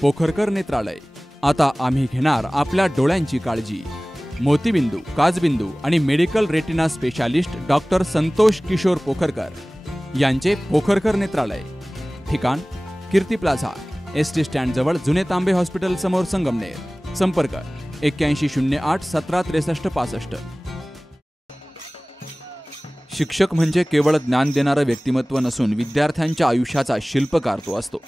पोखरकर नेत्रालय। आता आम्ही घेणार आपल्या डोळ्यांची काळजी। मोतीबिंदू, काचबिंदू आणि medical retina specialist doctor Santosh Kishor Pokharkar यांचे पोखरकर नेत्रालय। ठिकाण कीर्ती प्लाझा, एसटी स्टँड जवळ, जुने तांबे हॉस्पिटल समोर, संगमनेर। संपर्क 8108 176365। शिक्षक म्हणजे केवळ ज्ञान देणारं व्यक्तिमत्व नसून विद्यार्थ्यांच्या आयुष्याचा शिल्पकार तो असतो।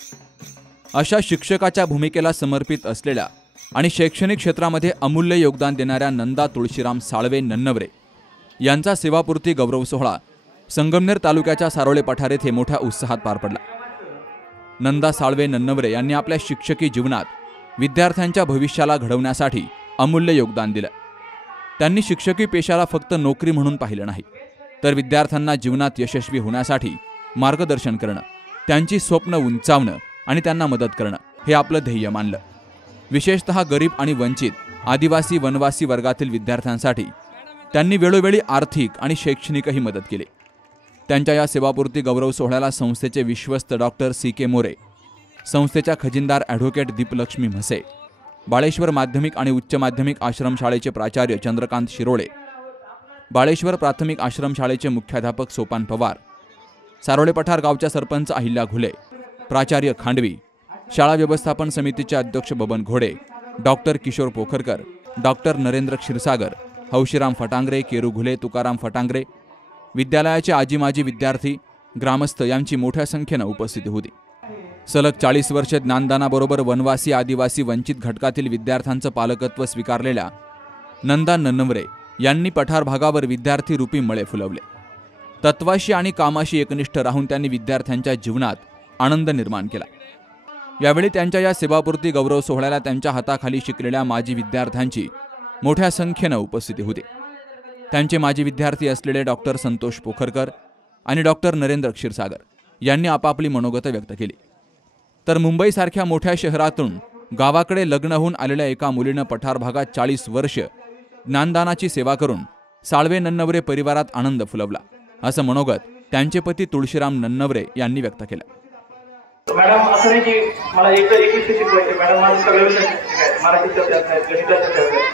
अशा शिक्षकाच्या भूमिकेला समर्पित असलेल्या आणि शैक्षणिक क्षेत्रामध्ये अमूल्य योगदान देणाऱ्या नंदा तुळशीराम साळवे नन्नवरे यांचा सेवापूर्ती गौरव सोहळा संगमनेर तालुक्याच्या सारोळे पठार येथे मोठ्या उत्साहात पार पडला। नंदा साळवे नन्नवरे यांनी आपल्या शिक्षकी जीवनात विद्यार्थ्यांच्या भविष्याला घडवण्यासाठी अमूल्य योगदान दिलं। त्यांनी शिक्षकी पेशाला फक्त नोकरी म्हणून पाहिलं नाही, तर विद्यार्थ्यांना जीवनात यशस्वी होण्यासाठी मार्गदर्शन करणं, त्यांची स्वप्न उंचावणं आणि त्यांना मदत करणं हे आपलं ध्येय मानलं। विशेषतः गरीब आणि वंचित, आदिवासी, वनवासी वर्गातील विद्यार्थ्यांसाठी त्यांनी वेळोवेळी आर्थिक आणि शैक्षणिकही मदत केली। त्यांच्या या सेवापूर्ती गौरव सोहळ्याला संस्थेचे विश्वस्त डॉक्टर CK मोरे, संस्थेच्या खजिनदार ॲडव्होकेट दीपलक्ष्मी म्हसे, बाळेश्वर माध्यमिक आणि उच्च माध्यमिक आश्रमशाळेचे प्राचार्य चंद्रकांत शिरोळे, बाळेश्वर प्राथमिक आश्रमशाळेचे मुख्याध्यापक सोपान पवार, सारोळे पठार गावच्या सरपंच अहिल्या घुले, प्राचार्य खांडवी, शाळा व्यवस्थापन समितीचे अध्यक्ष बबन घोडे, डॉक्टर किशोर पोखरकर, डॉक्टर नरेंद्र क्षीरसागर, हौशीराम फटांगरे, केरू घुले, तुकाराम फटांगरे, विद्यालयाचे आजी माजी विद्यार्थी, ग्रामस्थ यांची मोठ्या संख्येने उपस्थिती होती। सलग 40 वर्षे ज्ञानदानाबरोबर वनवासी, आदिवासी, वंचित घटकातील विद्यार्थ्यांचं पालकत्व स्वीकारलेल्या नंदा नन्नवरे यांनी पठार भागावर विद्यार्थी रूपी मळे फुलवले। तत्वाशी आणि कामाशी एकनिष्ठ राहून त्यांनी विद्यार्थ्यांच्या जीवनात आनंद निर्माण केला। यावेळी त्यांच्या या सेवापूर्ती गौरव सोहळ्याला त्यांच्या हाताखाली शिकलेल्या माजी विद्यार्थ्यांची मोठ्या संख्येने उपस्थिती होती। त्यांचे माजी विद्यार्थी असलेले डॉक्टर संतोष पोखरकर आणि डॉक्टर नरेंद्र क्षीरसागर यांनी आपापली मनोगत व्यक्त केली। तर मुंबईसारख्या मोठ्या शहरातून गावाकडे लग्न होऊन आलेल्या एका मुलीनं पठार भागात 40 वर्ष ज्ञानदानाची सेवा करून साळवे नन्नवरे परिवारात आनंद फुलवला, असं मनोगत त्यांचे पती तुळशीराम नन्नवरे यांनी व्यक्त केलं। मॅडम, असं नाही की मला एक विषय शिकवायचे, मॅडम माझे सगळे विषय शिकायचे, मराठीच्या त्यात नाही, गणिताच्या त्यात नाही।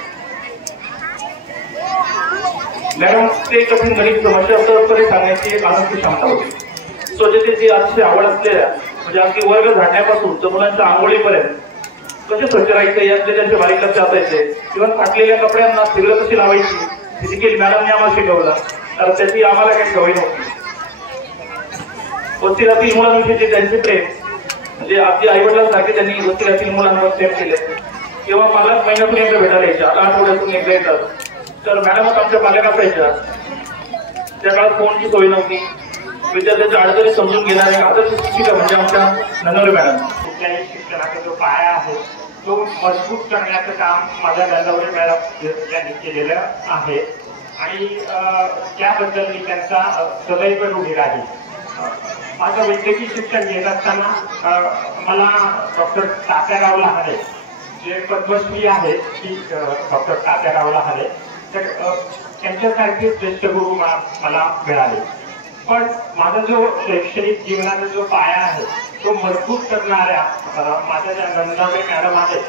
मॅडम, ते कठीण गणित समस्या सहजपणे सांगण्याची एक अनोखी क्षमता होती। स्वच्छतेची अतिशय आवड असलेल्या, म्हणजे अगदी वर्ग झाडण्यापासून तर मुलांच्या आंघोळीपर्यंत कसे स्वच्छ राहायचे यातले त्यांचे बारीक लक्ष असायचे। किंवा फाटलेल्या कपड्यांना सिरलं कशी लावायची हे देखील मॅडमने आम्हाला शिकवलं, तर त्याची आम्हाला काही सवय नव्हती। वस्तीरातील मुलांविषयीचे त्यांचे प्रेम म्हणजे आपल्या आईवडिलांसारखे त्यांनी वस्तीरातील मुलांवर प्रेम केले। किंवा पालक महिन्यातून एकदा भेटायला यायच्या, आठवड्यातून एकदा येतात, तर मॅडमच आमच्या पालक असायच्या। त्या काळात फोनची सोय नव्हती। विद्यार्थ्यांच्या अडचणी समजून घेणारे आदर्श शिक्षिका म्हणजे आमच्या नन्नवरे मॅडम। कुठल्याही शिक्षणाचा जो पाया आहे तो मजबूत करण्याचं काम माझ्या नन्नवरे मॅडम यांनी केलेलं आहे आणि त्याबद्दल मी त्यांचा सदैव ऋणी राहील। माझं वैद्यकीय शिक्षण घेत असताना मला डॉक्टर तात्याराव लहाने, जे पद्मश्री आहेत, की डॉक्टर तात्याराव लहाने, तर त्यांच्यासारखे श्रेष्ठ गुरु मला मिळाले। पण माझा जो शैक्षणिक जीवनाचा जो पाया आहे तो मजबूत करणाऱ्या माझ्या ज्या नन्नवरे मॅडम आहेत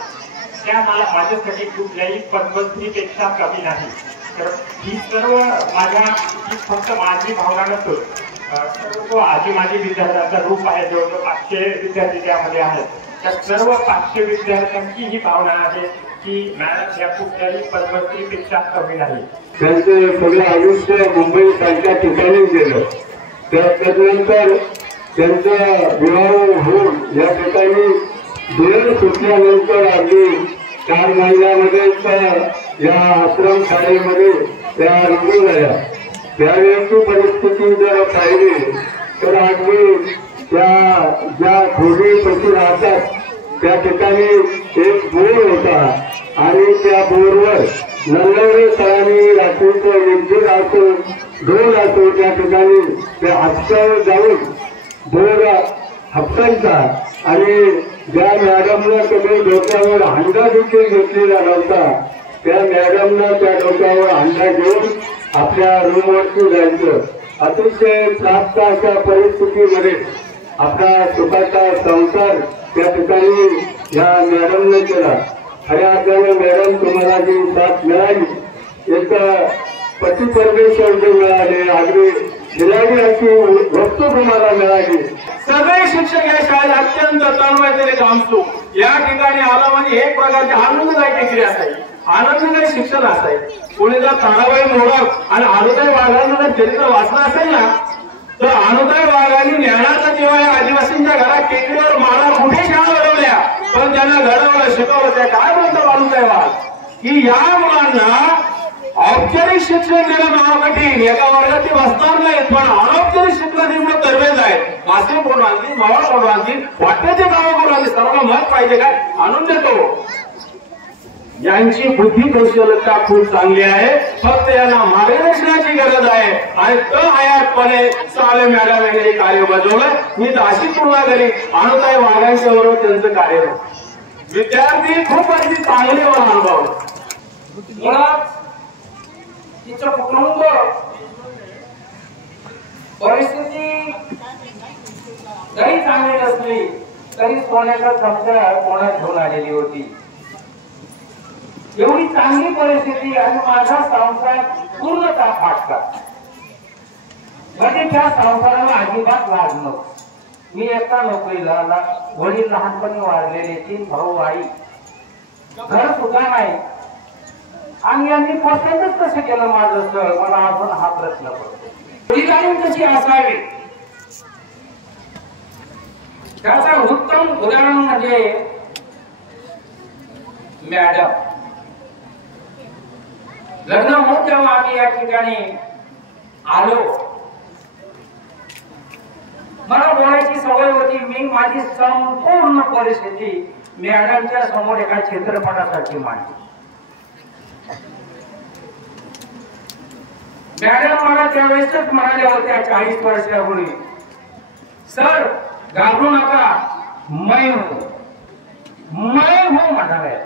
त्या मला माझ्यासाठी कुठल्याही पद्मश्रीपेक्षा कमी नाही। तर ही सर्व फक्त माझी भावना नसून तो आजी माझी विद्यार्थ्यांचा रूप आहे, जवळजवळ 500 विद्यार्थी त्यामध्ये आहेत। त्या सर्व 500 विद्यार्थ्यांची ही भावना आहे की मॅडम या कुठल्याही पद्मश्रीपेक्षा कमी नाही। त्यांचे सगळे आयुष्य मुंबई सारख्या ठिकाणी गेलं, त्यानंतर त्यांचा विवाह होऊन या ठिकाणी धुळे सुटल्यानंतर अगदी 4 महिन्यामध्ये या आश्रमशाळेमध्ये त्या रुजू झाल्या। त्यावेळेची परिस्थिती जर पाहिली तर अगदी त्या ज्या खोलीपाशी राहतात त्या ठिकाणी एक बोर होता आणि त्या बोरवर नन्नवरे सरांनी रात्रीचं विद्युत असो, ढोल असो, त्या ठिकाणी त्या हापशावर जाऊन बोर हापसायचा आणि ज्या मॅडमला कधी डोक्यावर हंडा देखील घेतलेला नव्हता त्या मॅडमला त्या डोक्यावर हंडा घेऊन आपल्या रूमवरती जायचं। अतिशय त्रासदायक परिस्थितीमध्ये आपला सुखाचा संसार त्या ठिकाणी या मॅडमने केला. आणि आपल्याला मॅडम तुम्हाला जी साथ मिळाली एक पती परमेश्वर जे मिळाले अगदी मिळाली अशी वस्तू तुम्हाला मिळाली. सगळे शिक्षक या शाळेत अत्यंत तन्मयतेने कामतो. या ठिकाणी आला म्हणजे एक प्रकारची आनंददायी क्रिया असायची, आनंददायी शिक्षण असायचे. कोणी जर ताराबाई मोडक आणि अनुदाय वाघांना जर चरित्र वाचलं असेल ना, तर अनुदाय वाघांनी ज्ञानाचा जेव्हा या आदिवासींच्या घरात टेकडीवर माळा कुठे शाळा घडवल्या, पण त्यांना घडवलं शिकवलं. त्या काय म्हणतात अनुदाय वाघ की या मुलांना औपचारिक शिक्षण देणं नाव कठीण, एका वर्गात ते बसणार नाहीत, पण अनौपचारिक शिक्षण देणं तरवेज आहे. मासे कोण आणतील, मावळ कोण आणतील, वाटण्याचे गावं कोण आणतील, सर्वांना मत पाहिजे काय आणून देतो. यांची बुद्धी कौशल्यता खूप चांगली आहे, फक्त यांना मार्गदर्शनाची गरज आहे. आणि अनायासपणे सावे मॅडम यांनी हे कार्य बजावलं. मी तर अशी तुलना केली अनुताई वाघांच्या बरोबर त्यांचं कार्य. विद्यार्थी खूप अगदी चांगले मला अनुभव. मुळात तिचं कुटुंब परिस्थिती जरी चांगली नसली तरी सोन्याचा चमचा कोणात घेऊन आलेली होती. एवढी चांगली परिस्थिती आणि माझा संसार पूर्णतः फाटला. म्हणजे त्या संसाराला अजिबात लाज नव्हती. मी एका नोकरीला, वडील लहानपणी वाढलेले, 3 भाऊ, आई, घर सुद्धा नाही. आणि यांनी पसंतच कसं केलं माझं स्थळ, मला अजून हा प्रश्न पडतो. वडिलांनी कशी असावी त्याचा उत्तम उदाहरण म्हणजे मॅडम. लग्न होत जेव्हा आम्ही या ठिकाणी आलो, मला बोलायची सवय होती. मी माझी संपूर्ण परिस्थिती मॅडमच्या समोर एका चित्रपटासाठी मांडली. मॅडम मला त्यावेळेसच म्हणाल्या होत्या 40 वर्षापूर्वी, सर घाबरू नका, मैं हूं म्हणाल्या.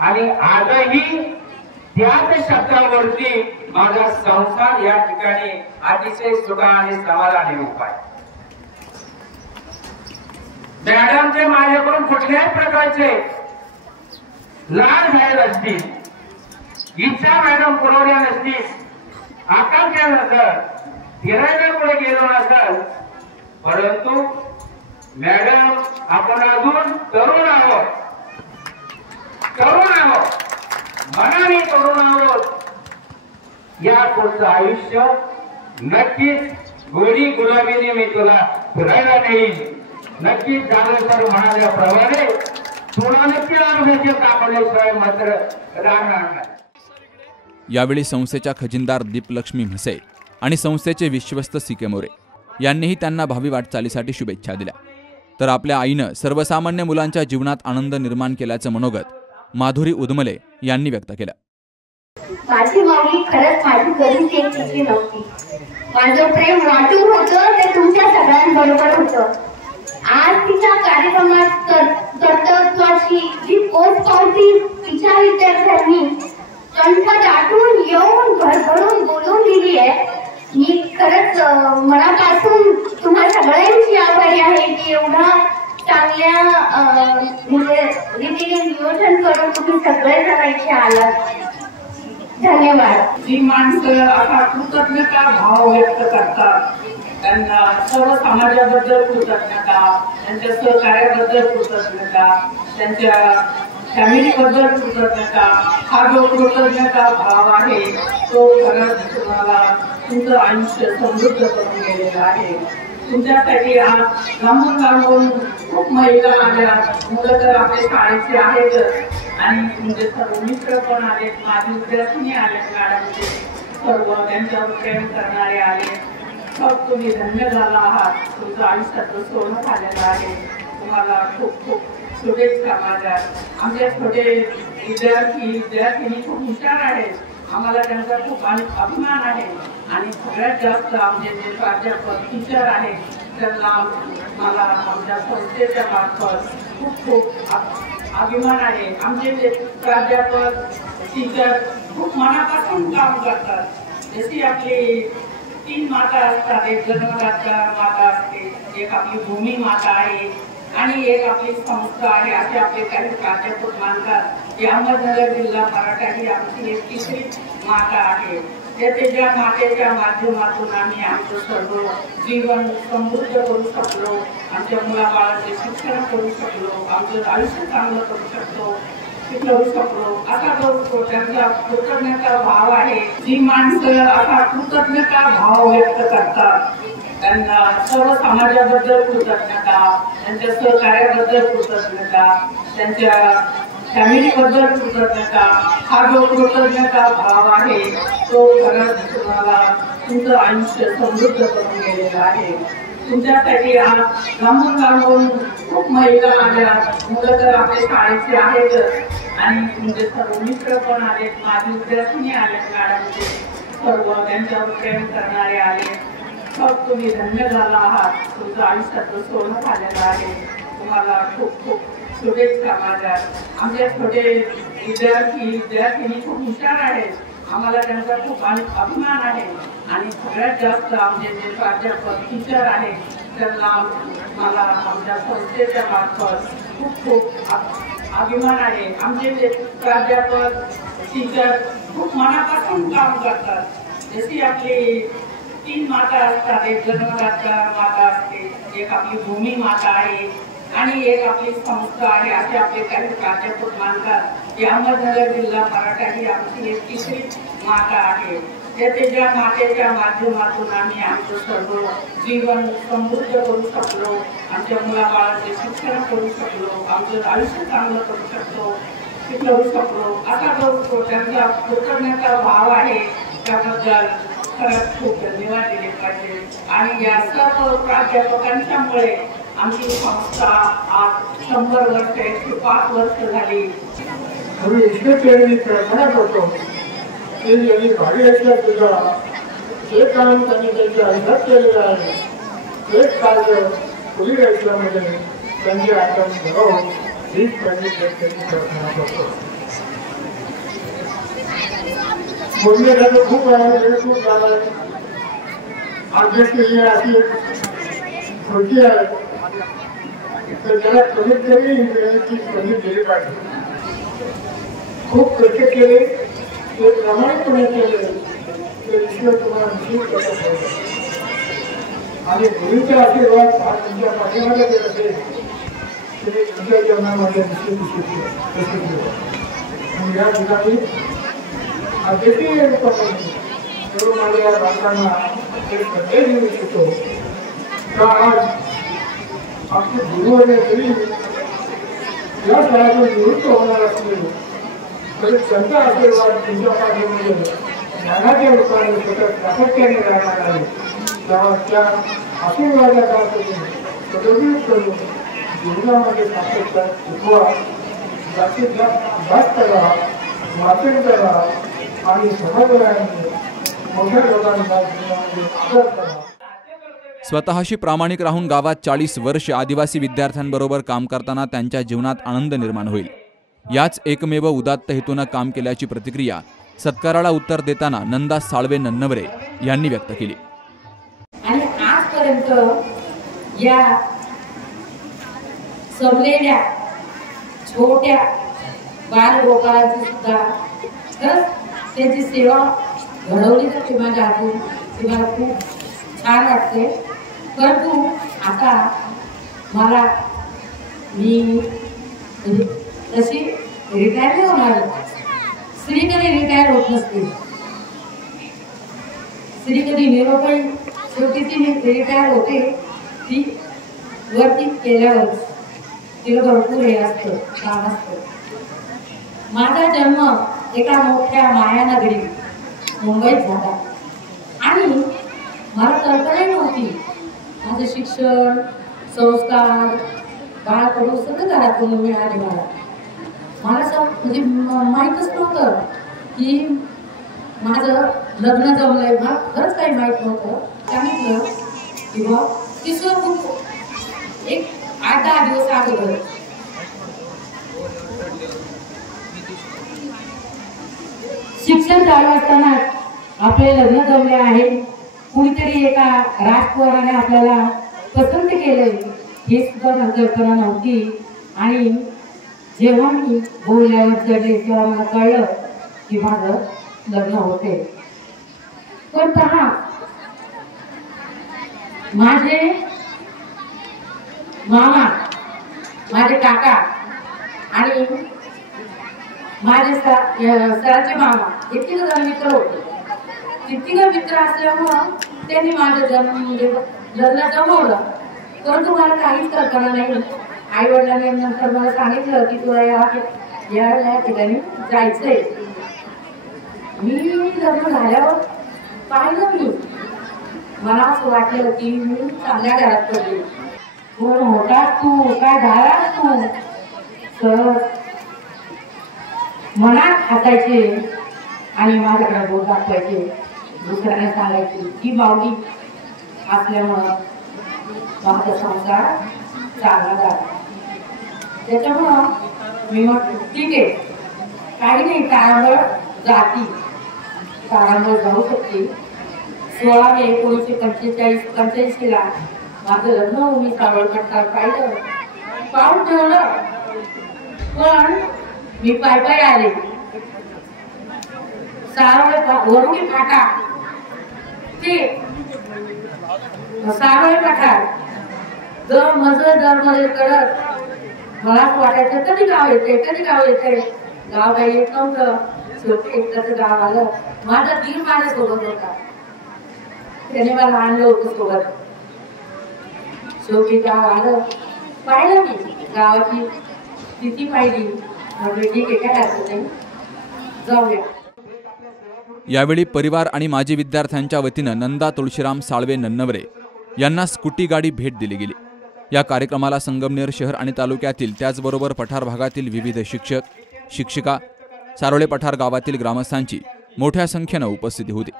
आणि आजही त्याच शब्दावरती माझा संसार या ठिकाणी अतिशय सुखा आणि समाधानी उपाय. मॅडमचे माझ्याकडून कुठल्याही प्रकारचे लाड झाले नसतील, इच्छा मॅडम पुरवल्या नसतील, आकांक्षा नसल, फिरायला पुढे गेलो नसल, परंतु मॅडम आपण अजून तरुण आहोत, मनाने तरुण आहोत. या पुढचं आयुष्य नक्कीच गोडी गुलाबीने मी तुला फिरायला नेईल. नक्कीच झालं तर म्हणाल्याप्रमाणे तुला नक्की आरोग्याचे कापल्याशिवाय मात्र राहणार नाही. यावेळी संस्थेच्या खजिनदार दीपलक्ष्मी म्हसे आणि संस्थेचे विश्वस्त सी.के. मोरे यांनीही त्यांना भावी वाटचालीसाठी शुभेच्छा दिल्या. तर आपल्या आईनं सर्वसामान्य मुलांच्या जीवनात आनंद निर्माण केल्याचं मनोगत माधुरी उदमले यांनी व्यक्त केलं. माझी माऊली खरंच माझी कधीच एक चुकी नव्हती. माझं प्रेम वाटून होतं ते तुमच्या सगळ्यांबरोबर होतं. आज तिच्या कार्यक्रमात कर्तृत्वाची जी पोचपावती तिच्या विद्यार्थ्यांनी कंठ दाटून येऊन भरभरून बोलून दिली आहे. मी खरंच मनापासून तुम्हा सगळ्यांची आभारी आहे की एवढा चांगल्या रीतीने नियोजन करून तुम्ही सगळेजण इथे आलात. धन्यवाद. जी माणसं आता कृतज्ञता भाव व्यक्त करतात त्यांना सर्व समाजाबद्दल कृतज्ञता, त्यांच्या सहकार्याबद्दल कृतज्ञता, त्यांच्या फॅमिलीबद्दल कृतज्ञता, हा जो कृतज्ञता भाव आहे तो खरंच तुम्हाला तुमचं आयुष्य समृद्ध करून गेलेलं आहे. तुमच्यासाठी आज लांबून खूप महिला आल्या, मुलं तर आपल्या शाळेचे आहेतच आणि तुमचे सर्व मित्र पण आले, माझे विद्यार्थी आले, मॅडमचे सर्व त्यांच्यावर प्रेम करणारे आले. खूप तुम्ही धन्य झाला आहात. तुमचं आयुष्याचं सोनं झालेलं आहे. तुम्हाला खूप खूप शुभेच्छा माझ्या. आमचे छोटे विद्यार्थिनी खूप हुशार आहेत. आम्हाला त्यांचा खूप अभिमान आहे. आणि सगळ्यात जास्त आमचे जे प्राध्यापक टीचर आहेत त्यांना मला आमच्या संस्थेच्या मार्फत खूप खूप अभिमान आहे. आमचे जे प्राध्यापक टीचर खूप मनापासून काम करतात. जशी आपली 3 माता असतात, एक जन्मदाता माता असते, एक आपली भूमी माता आहे आणि एक आपली संस्था आहे असे आपले काही प्राध्यापक मानतात की अहमदनगर जिल्हा मराठा ही आमची एक तिसरी माता आहे. ज्या मातेच्या माध्यमातून आम्ही आमचं सर्व जीवन समृद्ध करू शकलो, आमच्या मुलाबाळांचे शिक्षण करू शकलो, आमचं आयुष्य चांगलं करू शकतो, शिकवू शकलो. असा जो त्यांचा कृतज्ञता भाव आहे. जी माणसं असा कृतज्ञता भाव व्यक्त करतात त्यांना सर्व समाजाबद्दल कृतज्ञता, त्यांच्या सहकार्याबद्दल कृतज्ञता, त्यांच्या फॅमिलीबद्दल कृतज्ञता, हा जो कृतज्ञता भाव आहे तो खरंच तुम्हाला तुमचं आयुष्य समृद्ध करून गेलेला आहे. तुमच्यासाठी आज लांबून लांबून खूप महिला आल्या, मुलं तर आपल्या शाळेचे आहेतच आणि तुमचे सर्व मित्र पण आले, माझी विद्यार्थी आले, मॅडमचे सर्व त्यांच्यावर प्रेम करणारे आले. खूप तुम्ही धन्य झाला आहात. तुमचं आयुष्याचं सोनं झालेलं आहे. तुम्हाला खूप खूप शुभेच्छा माझ्या. आमचे छोटे विद्यार्थिनी खूप हुशार आहेत. आम्हाला त्यांचा खूप अभिमान आहे आणि सगळ्यात जास्त आमचे जे प्राध्यापक टीचर आहेत त्यांना मला आमच्या संस्थेच्या मार्फत खूप खूप अभिमान आहे. आमचे जे प्राध्यापक टीचर खूप मनापासून काम करतात. जशी आपली 3 माता असतात, एक जन्मदाता माता असते, एक आपली भूमी माता आहे आणि एक आपली संस्था आहे असे आपले काही प्राध्यापक मानतात की अहमदनगर जिल्हा मराठा ही आमची एक तिसरी माता आहे. ज्या मातेच्या माध्यमातून आम्ही आमचं सर्व जीवन समृद्ध करू शकलो, आमच्या मुलाबाळांचे शिक्षण करू शकलो, आमचं आयुष्य चांगलं करू शकतो, शिकवू शकलो. असा जो त्यांचा कृतज्ञता भाव आहे त्याबद्दल खरंच खूप धन्यवाद दिले पाहिजे. आणि या सर्व प्राध्यापकांच्यामुळे आमची संस्था आज 100 वर्ष 105 वर्ष झाली. आम्ही ईश्वरचरणी प्रार्थना करतो की यांनी भावी असल्या सुद्धा जे काम त्यांनी त्यांच्या आयुष्यात केलेलं आहे तेच कार्य पुढील आयुष्यामध्ये त्यांचे आचरण करावं हीच त्यांनी प्रार्थना करतो. बोलण्यासाठी खूप वेळ खूप झाला आहे. अध्यक्ष ही अशी कृती आहे तर त्याला कमीत कमी वेळेची कमी दिली पाहिजे. खूप कष्ट केले ते प्रामाणिकपणे केले तर ईश्वर तुम्हाला निश्चित करत पाहिजे. आणि गुरुचा आशीर्वाद हा तुमच्या पाठीमागे जर असेल ते तुमच्या जीवनामध्ये निश्चित आणि या ठिकाणी अध्यक्षीय रूपाने सर्व माझ्या बालकांना एक संदेश देऊ इच्छितो का आज आपले गुरु आणि तरी या शाळेतून निवृत्त होणार असले तरी त्यांचा आशीर्वाद तुमच्या पाठीमध्ये ज्ञानाच्या रूपाने सतत सातत्याने राहणार आहे. त्या आशीर्वादाचा सदुपयोग करून जीवनामध्ये सातत्य शिकवा, जास्तीत जास्त अभ्यास करा, वाचन करा आणि समन्वयाने मोठ्या लोकांचा जीवनामध्ये आदर करा. स्वतःशी प्रामाणिक राहून गावात 40 वर्ष आदिवासी विद्यार्थ्यांबरोबर काम करताना त्यांच्या जीवनात आनंद निर्माण होईल. याच एकमेव उदात्त हेतूनं काम केल्याची प्रतिक्रिया सत्काराला उत्तर देताना नंदा साळवे नन्नवरे यांनी व्यक्त केली. आणि आजपर्यंत या सबलेल्या छोट्या बालगोपाळाची सुद्धा खरंच त्यांची सेवा घडवली जाते माझ्या हातून. ती मला खूप छान वाटते. परंतु आता मला मी तशी रिटायर नाही होणार. स्त्री कधी रिटायर होत नसते. स्त्री कधी निरोपण शेवटी ती रिटायर होते ती वरती केल्यावर तिला भरपूर हे असतं, काम असतं. माझा जन्म एका मोठ्या मायानगरी मुंबईत झाला आणि मला कल्पना नव्हती. माझं शिक्षण, संस्कार, बाळकडून सगळं घरातून मिळाले. मला म्हणजे माहीतच नव्हतं की माझं लग्न जमलंय. मला खरंच काही माहीत नव्हतं. सांगितलं किंवा तिसरं खूप एक 8-10 दिवस अगोदर शिक्षण चालू असताना आपले लग्न जमले आहे. कुणीतरी एका राजकुमाराने आपल्याला पसंत केले ही सुद्धा संकल्पना नव्हती. आणि जेव्हा मी बोलल्यावर चढले तेव्हा मला कळलं की माझं लग्न होते. पण पहा, माझे मामा, माझे काका आणि माझे सराचे मामा हे तिघ जण मित्र होते. ते तिघ मित्र असल्यामुळं त्यांनी माझं लग्न जमवलं. परंतु मला काहीच कल्पना नाही. आई वडिलांनी नंतर मला सांगितलं की तुला या ठिकाणी जायचंय. मी लग्न झाल्यावर पाहिलं, मला असं वाटलं की मी चांगल्या घरात पडले. कोण होता तू, काय झालास तू, सर मनात हसायचे आणि माझ्याकडे बोट दाखवायचे. दुसऱ्याने सांगायचे की माऊली असल्यामुळं माझा संसार चांगला झाला. त्याच्यामुळं मी म्हटलं ठीक आहे, काही नाही, तारांबळ जाती, तारांबळ जाऊ शकते. 16 मे 1985 माझं लग्न मी सावळपट्टावर पाहिलं, पाहून ठेवलं. पण मी पाय आले. वरुडी फाटा ते सावळे फाटा दर मध्ये करत मला वाटायचं कधी गाव येते. गाव काही येत नव्हतं. शेवटी एकदाच गाव आलं. माझा दीर माझ्यासोबत होता, त्याने मला आणलं होतं सोबत. शेवटी गाव आलं, पाहिलं मी गावाची स्थिती पाहिली. म्हणजे ठीक आहे, काय हरकत नाही, जाऊया. यावेळी परिवार आणि माजी विद्यार्थ्यांच्या वतीनं नंदा तुळशीराम साळवे नन्नवरे यांना स्कूटी गाडी भेट दिली गेली. या कार्यक्रमाला संगमनेर शहर आणि तालुक्यातील त्याचबरोबर पठार भागातील विविध शिक्षक, शिक्षिका, सारोळे पठार गावातील ग्रामस्थांची मोठ्या संख्येनं उपस्थिती होती.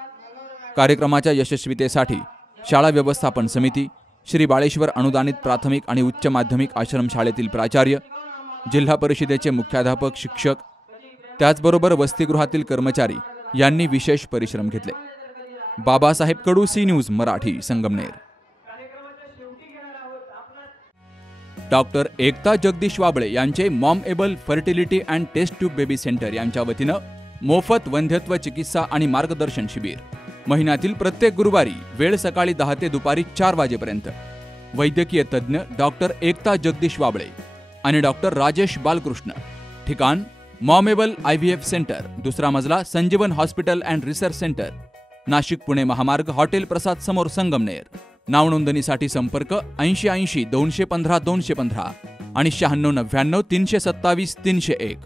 कार्यक्रमाच्या यशस्वीतेसाठी शाळा व्यवस्थापन समिती, श्री बाळेश्वर अनुदानित प्राथमिक आणि उच्च माध्यमिक आश्रमशाळेतील प्राचार्य, जिल्हा परिषदेचे मुख्याध्यापक, शिक्षक, त्याचबरोबर वसतिगृहातील कर्मचारी यांनी विशेष परिश्रम घेतले. Babasaheb Kadu, C News Marathi, Sangamner. Doctor Ekta Jagdish Wable यांचे Mom Able fertility and test tube baby centre यांच्या वतीनं मोफत वंध्यत्व चिकित्सा आणि मार्गदर्शन शिबिर. महिन्यातील प्रत्येक गुरुवारी, वेळ सकाळी 10 ते दुपारी 4 वाजेपर्यंत. वैद्यकीय तज्ज्ञ डॉक्टर एकता जगदीश वाबळे आणि डॉक्टर राजेश बालकृष्ण. ठिकाण मॉमेबल IVF सेंटर, दुसरा मजला, संजीवन hospital and research centre, Nashik Pune महामार्ग, हॉटेल प्रसाद समोर, संगमनेर. नाव नोंदणीसाठी संपर्क 80 80 215 215 आणि 96 99 327 301.